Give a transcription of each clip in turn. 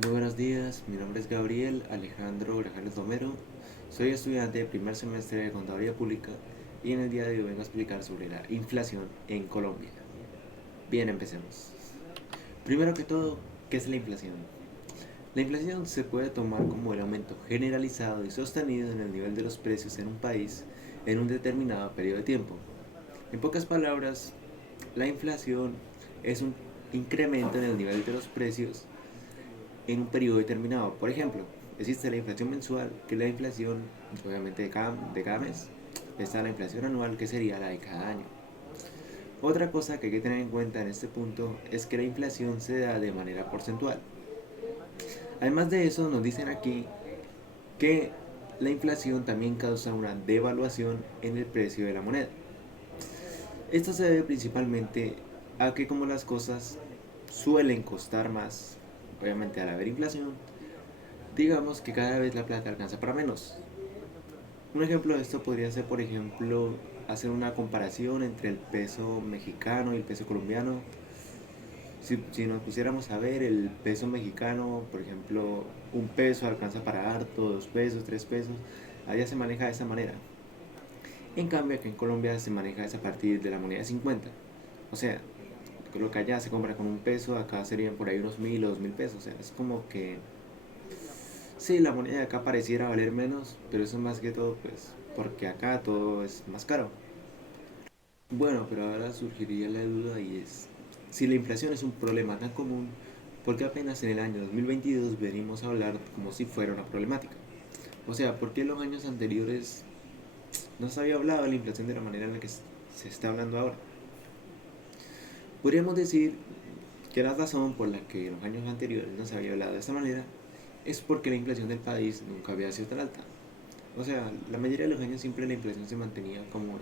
Muy buenos días, mi nombre es Gabriel Alejandro Grajales Romero, soy estudiante de primer semestre de Contaduría Pública y en el día de hoy vengo a explicar sobre la inflación en Colombia. Bien, empecemos. Primero que todo, ¿qué es la inflación? La inflación se puede tomar como el aumento generalizado y sostenido en el nivel de los precios en un país en un determinado periodo de tiempo. En pocas palabras, la inflación es un incremento en el nivel de los precios en un periodo determinado. Por ejemplo, existe la inflación mensual, que es la inflación obviamente de cada mes. Está la inflación anual, que sería la de cada año. Otra cosa que hay que tener en cuenta en este punto es que la inflación se da de manera porcentual. Además de eso, nos dicen aquí que la inflación también causa una devaluación en el precio de la moneda. Esto se debe principalmente a que como las cosas suelen costar más, obviamente al haber inflación, digamos que cada vez la plata alcanza para menos. Un ejemplo de esto podría ser, por ejemplo, hacer una comparación entre el peso mexicano y el peso colombiano. Si nos pusiéramos a ver el peso mexicano, por ejemplo, un peso alcanza para harto, 2 pesos, 3 pesos, allá se maneja de esa manera. En cambio, aquí en Colombia se maneja a partir de la moneda de 50. O sea, lo que allá se compra con un peso, acá serían por ahí unos 1000 o 2000 pesos. O sea, es como que sí, la moneda de acá pareciera valer menos, pero eso es más que todo pues porque acá todo es más caro. Bueno, pero ahora surgiría la duda y es, si la inflación es un problema tan común, ¿por qué apenas en el año 2022 venimos a hablar como si fuera una problemática? O sea, ¿por qué en los años anteriores no se había hablado de la inflación de la manera en la que se está hablando ahora? Podríamos decir que la razón por la que en los años anteriores no se había hablado de esta manera es porque la inflación del país nunca había sido tan alta. O sea, la mayoría de los años siempre la inflación se mantenía como en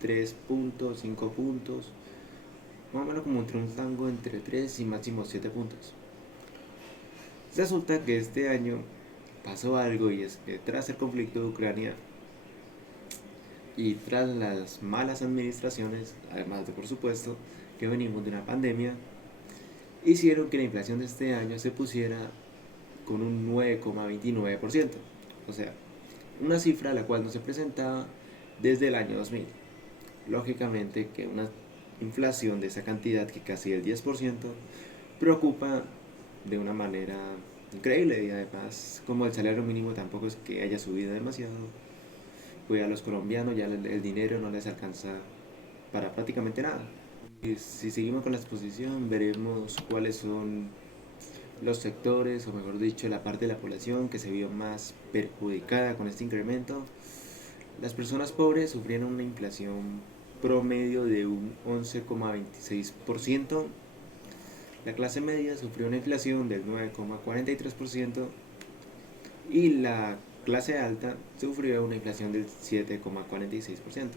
3 puntos, 5 puntos, más o menos como entre un rango entre 3 y máximo 7 puntos. Resulta que este año pasó algo y es que tras el conflicto de Ucrania y tras las malas administraciones, además de por supuesto que venimos de una pandemia, hicieron que la inflación de este año se pusiera con un 9,29%. O sea, una cifra la cual no se presentaba desde el año 2000. Lógicamente que una inflación de esa cantidad, que casi el 10%, preocupa de una manera increíble y además como el salario mínimo tampoco es que haya subido demasiado, pues a los colombianos ya el dinero no les alcanza para prácticamente nada. Y si seguimos con la exposición veremos cuáles son los sectores, o mejor dicho, la parte de la población que se vio más perjudicada con este incremento. Las personas pobres sufrieron una inflación promedio de un 11,26%. La clase media sufrió una inflación del 9,43% y la clase alta sufrió una inflación del 7,46%.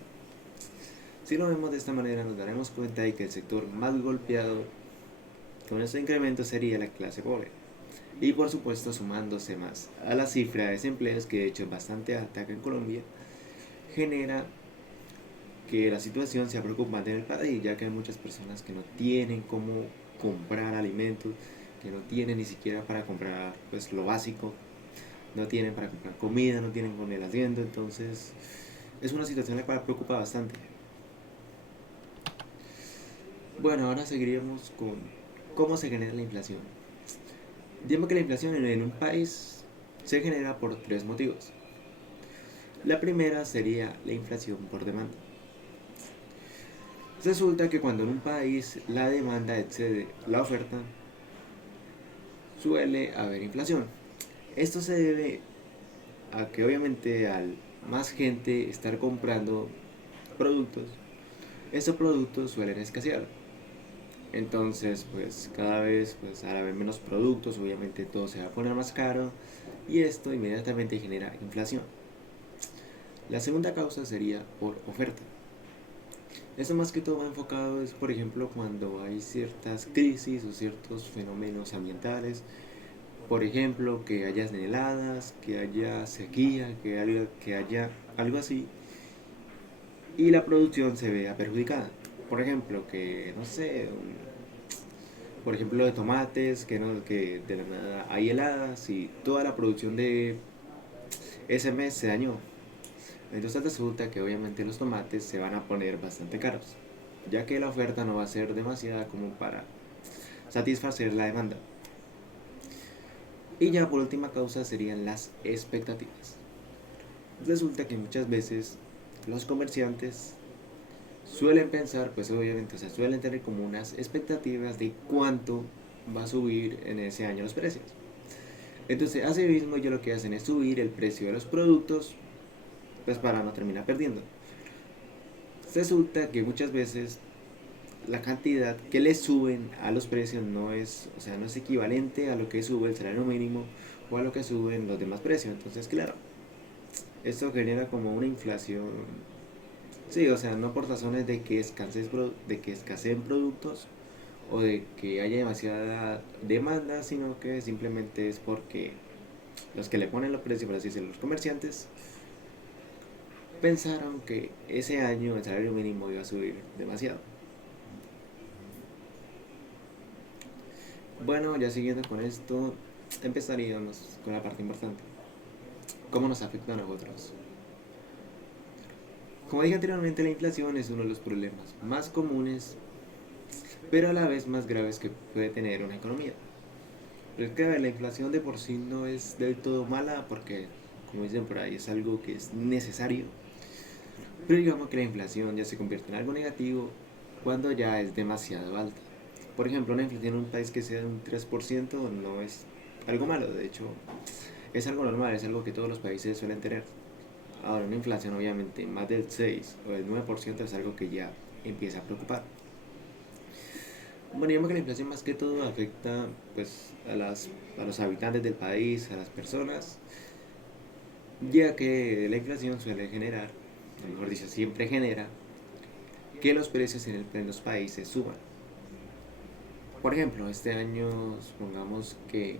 Si lo vemos de esta manera nos daremos cuenta de que el sector más golpeado con este incremento sería la clase pobre. Y por supuesto sumándose más a la cifra de desempleos, que de hecho es bastante alta acá en Colombia, genera que la situación sea preocupante en el país, ya que hay muchas personas que no tienen cómo comprar alimentos, que no tienen ni siquiera para comprar pues lo básico, no tienen para comprar comida, no tienen con el asiento, entonces es una situación la cual preocupa bastante. Bueno, ahora seguiríamos con cómo se genera la inflación. Digamos que la inflación en un país se genera por tres motivos. La primera sería la inflación por demanda. Resulta que cuando en un país la demanda excede la oferta, suele haber inflación. Esto se debe a que obviamente al más gente estar comprando productos, esos productos suelen escasear. Entonces, pues cada vez, pues al haber menos productos, obviamente todo se va a poner más caro y esto inmediatamente genera inflación. La segunda causa sería por oferta. Eso más que todo va enfocado es, por ejemplo, cuando hay ciertas crisis o ciertos fenómenos ambientales. Por ejemplo, que haya heladas, que haya sequía, que haya algo así. Y la producción se vea perjudicada. Por ejemplo, que, no sé, Por ejemplo, de tomates, que de la nada hay heladas y toda la producción de ese mes se dañó. Entonces resulta que obviamente los tomates se van a poner bastante caros, ya que la oferta no va a ser demasiada como para satisfacer la demanda. Y ya por última causa serían las expectativas. Resulta que muchas veces los comerciantes suelen pensar, pues obviamente, o sea, suelen tener como unas expectativas de cuánto va a subir en ese año los precios. Entonces, así mismo ellos lo que hacen es subir el precio de los productos, pues para no terminar perdiendo. Resulta que muchas veces la cantidad que le suben a los precios no es, o sea, no es equivalente a lo que sube el salario mínimo o a lo que suben los demás precios. Entonces, claro, esto genera como una inflación. Sí, o sea, no por razones de que escaseen productos o de que haya demasiada demanda, sino que simplemente es porque los que le ponen los precios, por así decirlo, los comerciantes, pensaron que ese año el salario mínimo iba a subir demasiado. Bueno, ya siguiendo con esto, empezaríamos con la parte importante. ¿Cómo nos afecta a nosotros? Como dije anteriormente, la inflación es uno de los problemas más comunes, pero a la vez más graves que puede tener una economía. Pero es que a ver, la inflación de por sí no es del todo mala porque, como dicen por ahí, es algo que es necesario. Pero digamos que la inflación ya se convierte en algo negativo cuando ya es demasiado alta. Por ejemplo, una inflación en un país que sea de un 3% no es algo malo, de hecho es algo normal, es algo que todos los países suelen tener. Ahora, una inflación obviamente más del 6 o del 9% es algo que ya empieza a preocupar. Bueno, digamos que la inflación más que todo afecta pues a los habitantes del país, a las personas, ya que la inflación suele generar, o mejor dicho, siempre genera que los precios en los países suban. Por ejemplo, este año supongamos que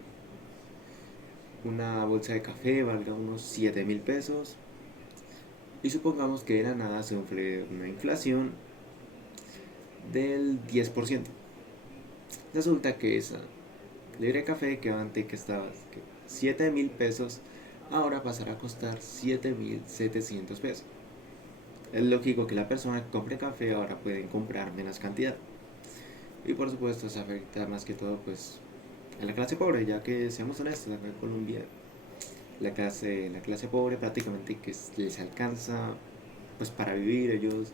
una bolsa de café valga unos 7.000 pesos y supongamos que de la nada se sufre una inflación del 10%. Resulta que esa libre de café que antes que estaba 7.000 pesos ahora pasará a costar 7.700 pesos. Es lógico que la persona que compre café ahora puede comprar menos cantidad. Y por supuesto se afecta más que todo pues a la clase pobre, ya que seamos honestos, acá en Colombia la clase pobre prácticamente que les alcanza pues para vivir, ellos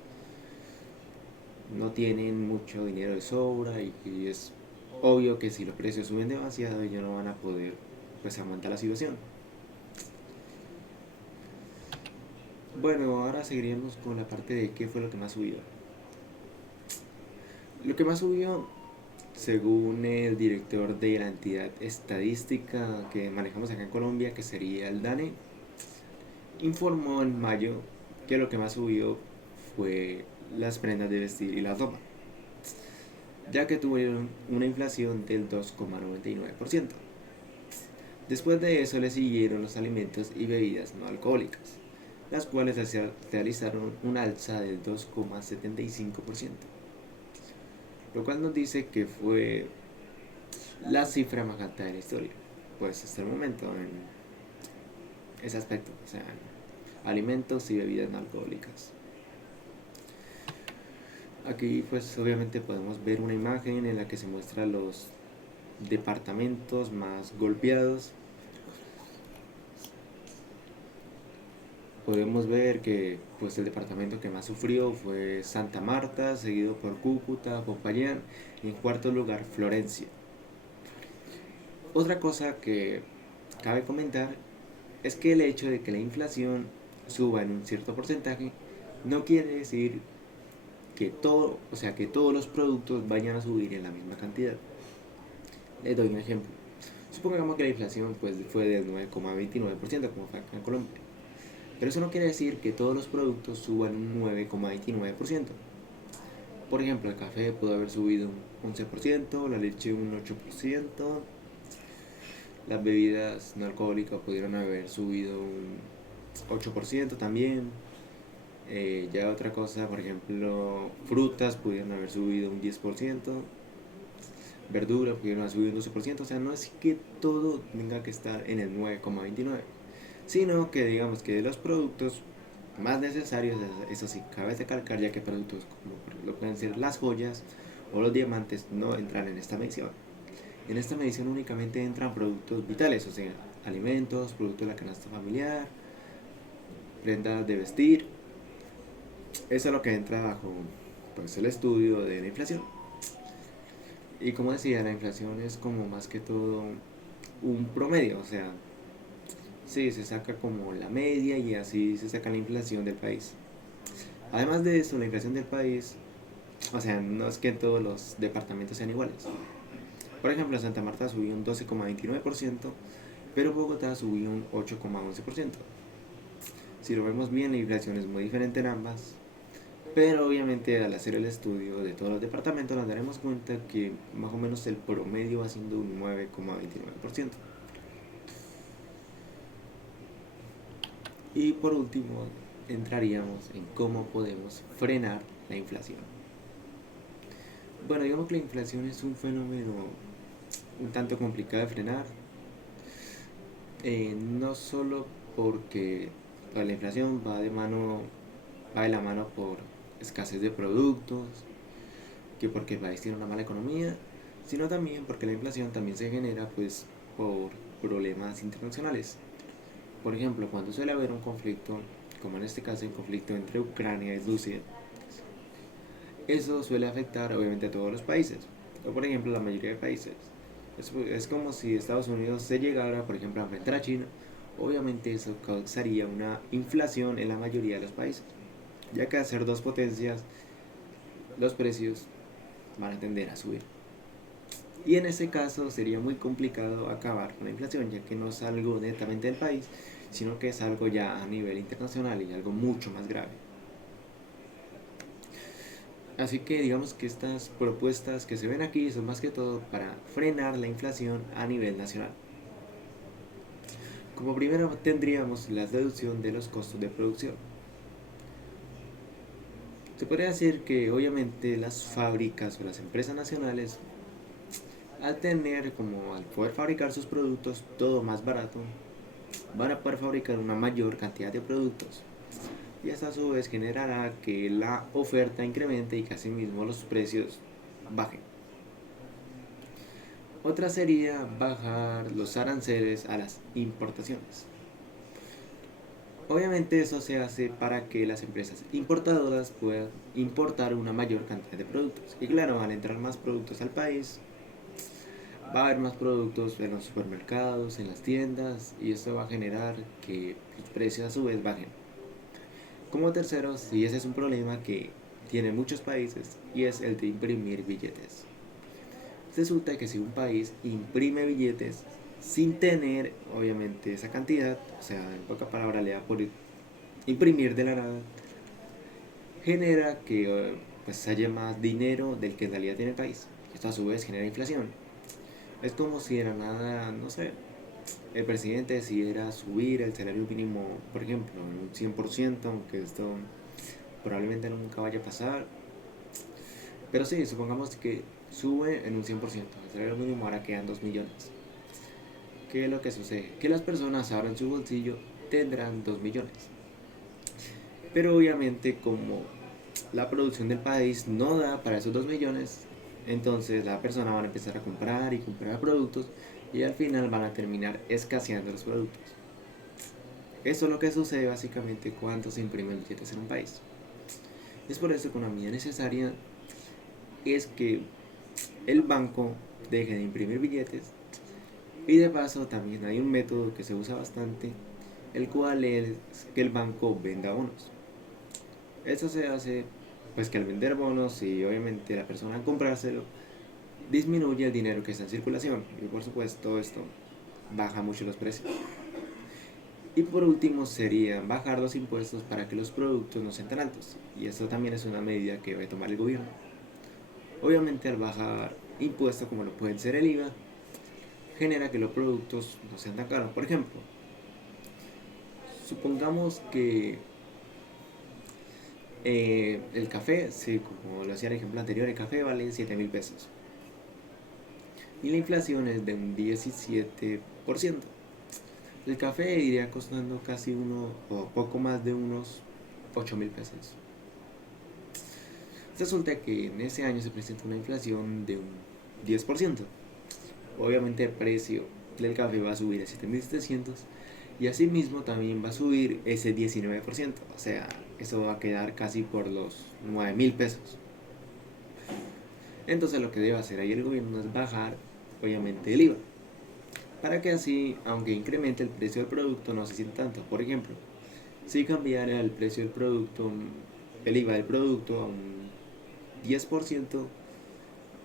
no tienen mucho dinero de sobra y es obvio que si los precios suben demasiado ellos no van a poder pues aguantar la situación. Bueno, ahora seguiremos con la parte de qué fue lo que más subió. Lo que más subió, según el director de la entidad estadística que manejamos acá en Colombia, que sería el DANE, informó en mayo que lo que más subió fue las prendas de vestir y la ropa, ya que tuvieron una inflación del 2,99%. Después de eso le siguieron los alimentos y bebidas no alcohólicas, las cuales realizaron un alza del 2,75%, lo cual nos dice que fue la cifra más alta de la historia, pues hasta el momento en ese aspecto, o sea, alimentos y bebidas no alcohólicas. Aquí pues obviamente podemos ver una imagen en la que se muestra los departamentos más golpeados. Podemos ver que pues el departamento que más sufrió fue Santa Marta, seguido por Cúcuta, Popayán y en cuarto lugar Florencia. Otra cosa que cabe comentar es que el hecho de que la inflación suba en un cierto porcentaje no quiere decir que todo, o sea, que todos los productos vayan a subir en la misma cantidad. Les doy un ejemplo. Supongamos que la inflación pues, fue del 9,29% como fue acá en Colombia. Pero eso no quiere decir que todos los productos suban un 9,29%. Por ejemplo, el café pudo haber subido un 11%, la leche un 8%, las bebidas no alcohólicas pudieron haber subido un 8% también. Ya otra cosa, por ejemplo, frutas pudieron haber subido un 10%. verdura pudieron haber subido un 12%, o sea, no es que todo tenga que estar en el 9,29, sino que digamos que de los productos más necesarios, eso sí, cabe recalcar ya que productos como por ejemplo pueden ser las joyas o los diamantes no entran en esta medición. En esta medición únicamente entran productos vitales, o sea, alimentos, productos de la canasta familiar, prendas de vestir. Eso es lo que entra bajo pues, el estudio de la inflación. Y como decía, la inflación es como más que todo un promedio, o sea, sí, se saca como la media y así se saca la inflación del país. Además de eso, la inflación del país, o sea, no es que todos los departamentos sean iguales. Por ejemplo, Santa Marta subió un 12,29%, pero Bogotá subió un 8,11%. Si lo vemos bien, la inflación es muy diferente en ambas, pero obviamente al hacer el estudio de todos los departamentos nos daremos cuenta que más o menos el promedio va siendo un 9,29%. Y por último, entraríamos en cómo podemos frenar la inflación. Bueno, digamos que la inflación es un fenómeno un tanto complicado de frenar, no solo porque la inflación va de la mano por escasez de productos, que porque el país tiene una mala economía, sino también porque la inflación también se genera pues por problemas internacionales. Por ejemplo, cuando suele haber un conflicto, como en este caso el conflicto entre Ucrania y Rusia, eso suele afectar obviamente a todos los países, o por ejemplo la mayoría de países. Es como si Estados Unidos se llegara, por ejemplo, a enfrentar a China. Obviamente eso causaría una inflación en la mayoría de los países, ya que al ser dos potencias, los precios van a tender a subir. Y en ese caso sería muy complicado acabar con la inflación, ya que no es algo netamente del país, sino que es algo ya a nivel internacional y algo mucho más grave. Así que digamos que estas propuestas que se ven aquí son más que todo para frenar la inflación a nivel nacional. Como primero tendríamos la reducción de los costos de producción. Se podría decir que obviamente las fábricas o las empresas nacionales, al poder fabricar sus productos todo más barato, van a poder fabricar una mayor cantidad de productos. Y esto a su vez generará que la oferta incremente y que asimismo los precios bajen. Otra sería bajar los aranceles a las importaciones. Obviamente eso se hace para que las empresas importadoras puedan importar una mayor cantidad de productos. Y claro, al entrar más productos al país, va a haber más productos en los supermercados, en las tiendas, y esto va a generar que los precios a su vez bajen. Como tercero, si ese es un problema que tienen muchos países, y es el de imprimir billetes. Resulta que si un país imprime billetes sin tener obviamente esa cantidad, o sea, en pocas palabras le da por imprimir de la nada, genera que pues haya más dinero del que en realidad tiene el país. Esto a su vez genera inflación. Es como si de la nada, no sé, el presidente decidiera subir el salario mínimo, por ejemplo, en un 100%, aunque esto probablemente nunca vaya a pasar. Pero sí, supongamos que sube en un 100%, el salario mínimo ahora quedan 2 millones. ¿Qué es lo que sucede? Que las personas ahora en su bolsillo tendrán 2 millones. Pero obviamente como la producción del país no da para esos 2 millones, entonces la persona van a empezar a comprar y comprar productos y al final van a terminar escaseando los productos. Eso es lo que sucede básicamente cuando se imprimen billetes en un país. Es por eso que una medida necesaria es que el banco deje de imprimir billetes y de paso también hay un método que se usa bastante, el cual es que el banco venda bonos. Eso se hace pues que al vender bonos y obviamente la persona al comprárselo disminuye el dinero que está en circulación y por supuesto esto baja mucho los precios. Y por último sería bajar los impuestos para que los productos no sean tan altos. Y esto también es una medida que debe tomar el gobierno. Obviamente al bajar impuestos como lo pueden ser el IVA, genera que los productos no sean tan caros. Por ejemplo, supongamos que el café, sí, como lo hacía el ejemplo anterior, el café vale 7.000 pesos. y la inflación es de un 17%. El café iría costando casi uno o poco más de unos 8.000 pesos. Resulta que en ese año se presenta una inflación de un 10%. Obviamente el precio del café va a subir a 7.700 y asimismo también va a subir ese 19%. O sea, eso va a quedar casi por los 9.000 pesos. Entonces lo que debe hacer ahí el gobierno es bajar obviamente el IVA, para que así, aunque incremente el precio del producto, no se sienta tanto. Por ejemplo, si cambiara el precio del producto, el IVA del producto a un 10%,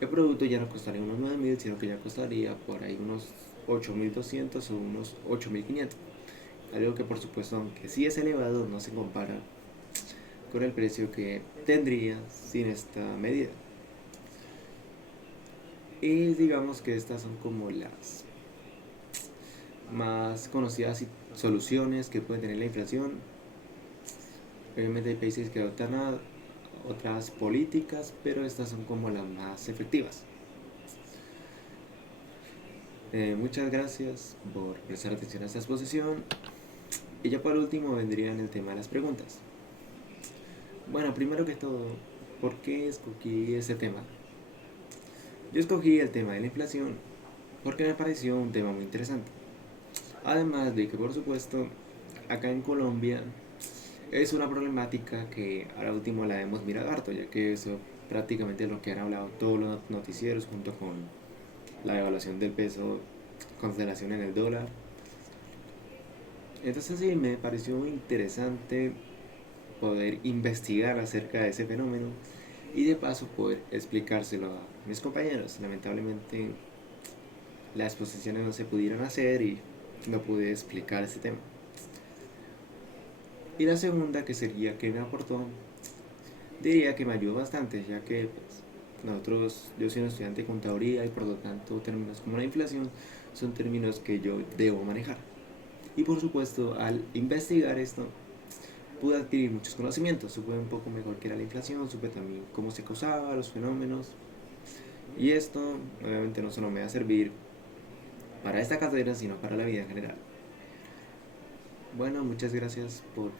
el producto ya no costaría unos 9.000, sino que ya costaría por ahí unos 8.200 o unos 8.500. Algo que por supuesto, aunque sí es elevado, no se compara con el precio que tendría sin esta medida. Y digamos que estas son como las más conocidas soluciones que puede tener la inflación. Obviamente hay países que adoptan otras políticas, pero estas son como las más efectivas. Muchas gracias por prestar atención a esta exposición. Y ya por último vendrían el tema de las preguntas. Bueno, primero que todo, ¿por qué escogí ese tema? Yo escogí el tema de la inflación porque me pareció un tema muy interesante. Además de que, por supuesto, acá en Colombia es una problemática que ahora último la hemos mirado harto, ya que eso prácticamente es lo que han hablado todos los noticieros junto con la devaluación del peso, consideración en el dólar. Entonces sí, me pareció muy interesante poder investigar acerca de ese fenómeno y de paso poder explicárselo a mis compañeros. Lamentablemente las exposiciones no se pudieron hacer y no pude explicar ese tema. Y la segunda, que sería que me aportó, diría que me ayudó bastante, ya que yo soy un estudiante de contaduría y por lo tanto términos como la inflación son términos que yo debo manejar. Y por supuesto, al investigar esto, pude adquirir muchos conocimientos. Supe un poco mejor qué era la inflación, supe también cómo se causaba, los fenómenos. Y esto obviamente no solo me va a servir para esta carrera, sino para la vida en general. Bueno, muchas gracias por